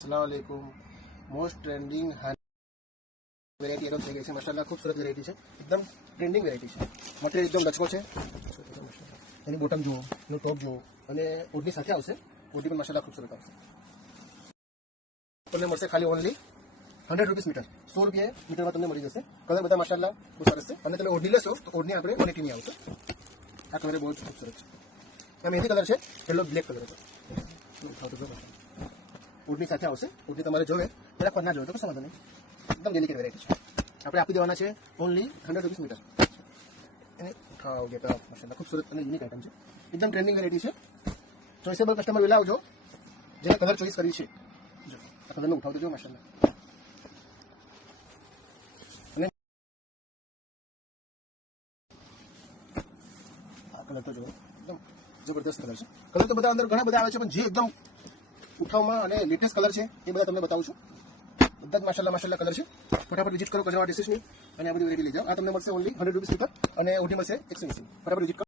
अस्सलामुअलैकुम। Most trending variety एकदम થઈ ગઈ છે માશાલ્લાહ, ખૂબસૂરત વેરાયટી છે, એકદમ ટ્રેન્ડિંગ વેરાયટી છે। મટીરિયલ એકદમ લચકો છે, એની બોટમ જુઓ, એનું ટોપ જુઓ અને ઓઢણી સાથે આવશે। ઓઢણી પણ માશાલ્લાહ ખૂબસૂરત આવશે। તમને મળશે ખાલી ઓનલી 100 રૂપીસ મીટર, 100 રૂપિયા મીટરમાં તમને મળી જશે। કલર બધા માશાલ્લાહ ખૂબ સરસ છે અને તમે ઓઢણી લેશો તો ઓઢણી આપણે 180 ની આવશે। આ કલર બહુ જ ખૂબસૂરત છે। આ મહેંદી કલર છે, પેલો બ્લેક કલર છે। ઓઢણી સાથે આવશે। ઓઢણી તમારે જોવે પહેલાં ખોટ ના જોવે તો કશો વાંધો નહીં, એકદમ ડેલિકેટ વેરાયટી છે। આપણે આપી દેવાના છે ઓનલી 100 રૂપીસ મીટર। એને ઉઠાવ ગેટ અપ માશાલ્લાહ ખૂબસૂરત અને યુનિક આઇટમ છે, એકદમ ટ્રેન્ડિંગ વેરાયટી છે। ચોઇસેબલ કસ્ટમર વહેલા આવજો જેને કલર ચોઈસ કરી છે। જો આ કલરનો ઉઠાવ દેજો માશાલ્લાહ। અને આ કલર તો જો એકદમ જબરદસ્ત કલર છે। કલર તો બધા અંદર ઘણા બધા આવે છે, પણ જે એકદમ ઉઠાવમાં અને લેટેસ્ટ કલર છે એ બધા તમને બતાવું છું। બધા જ માશાલ્લાહ કલર છે। ફટાફટ વિઝિટ કરો કજરવા ડિસીસની અને આ બધી વેરાયટી લઈ જાઓ। આ તમને મળશે ઓનલી 100 રૂપીસ મીટર અને ઓઢી મળશે 180। ફટાફટ વિઝિટ કરો।